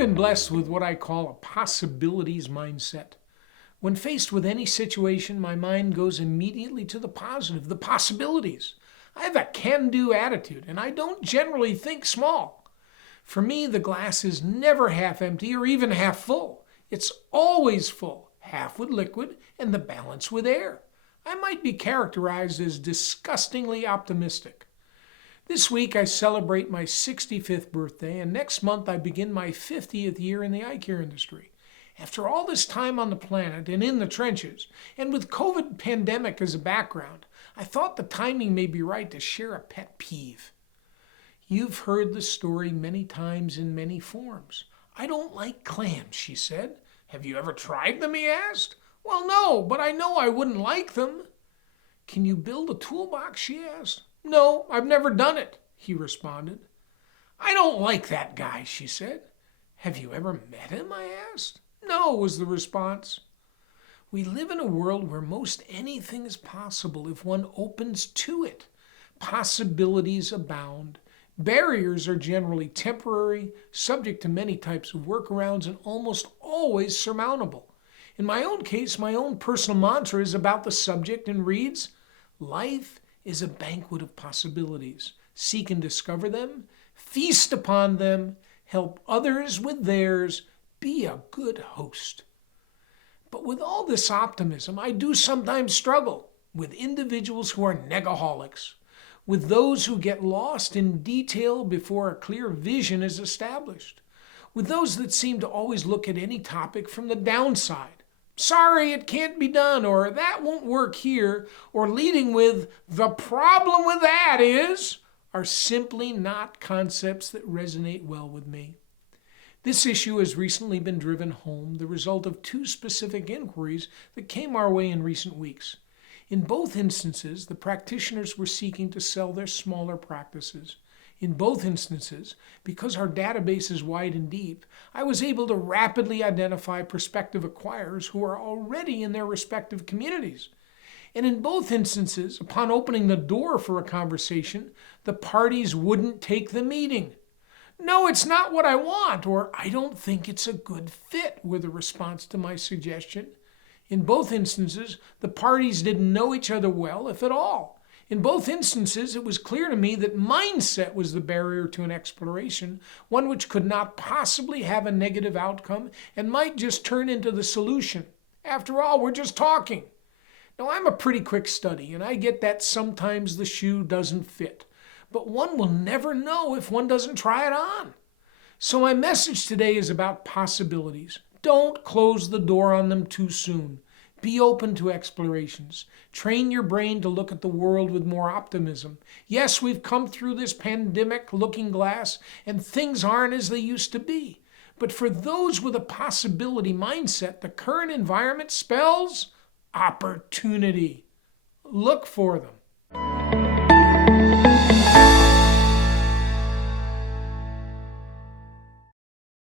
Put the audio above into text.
been blessed with what I call a possibilities mindset. When faced with any situation, my mind goes immediately to the positive, the possibilities. I have a can-do attitude, and I don't generally think small. For me, the glass is never half empty or even half full. It's always full, half with liquid and the balance with air. I might be characterized as disgustingly optimistic. This week I celebrate my 65th birthday, and next month I begin my 50th year in the eye care industry. After all this time on the planet and in the trenches, and with COVID pandemic as a background, I thought the timing may be right to share a pet peeve. You've heard the story many times in many forms. I don't like clams, she said. Have you ever tried them, he asked. Well, no, but I know I wouldn't like them. Can you build a toolbox, she asked. No, I've never done it, he responded. I don't like that guy, she said. Have you ever met him, I asked. No, was the response. We live in a world where most anything is possible if one opens to it. Possibilities abound. Barriers are generally temporary, subject to many types of workarounds, and almost always surmountable. In my own case, my own personal mantra is about the subject and reads, life is a banquet of possibilities. Seek and discover them, feast upon them, help others with theirs, be a good host. But with all this optimism, I do sometimes struggle with individuals who are negaholics, with those who get lost in detail before a clear vision is established, with those that seem to always look at any topic from the downside. Sorry, it can't be done, or that won't work here, or leading with the problem with that is, are simply not concepts that resonate well with me. This issue has recently been driven home, the result of two specific inquiries that came our way in recent weeks. In both instances, the practitioners were seeking to sell their smaller practices. In both instances, because our database is wide and deep, I was able to rapidly identify prospective acquirers who are already in their respective communities. And in both instances, upon opening the door for a conversation, the parties wouldn't take the meeting. No, it's not what I want, or I don't think it's a good fit, were the response to my suggestion. In both instances, the parties didn't know each other well, if at all. In both instances, it was clear to me that mindset was the barrier to an exploration, one which could not possibly have a negative outcome and might just turn into the solution. After all, we're just talking. Now, I'm a pretty quick study, and I get that sometimes the shoe doesn't fit. But one will never know if one doesn't try it on. So my message today is about possibilities. Don't close the door on them too soon. Be open to explorations. Train your brain to look at the world with more optimism. Yes, we've come through this pandemic looking glass, and things aren't as they used to be. But for those with a possibility mindset, the current environment spells opportunity. Look for them.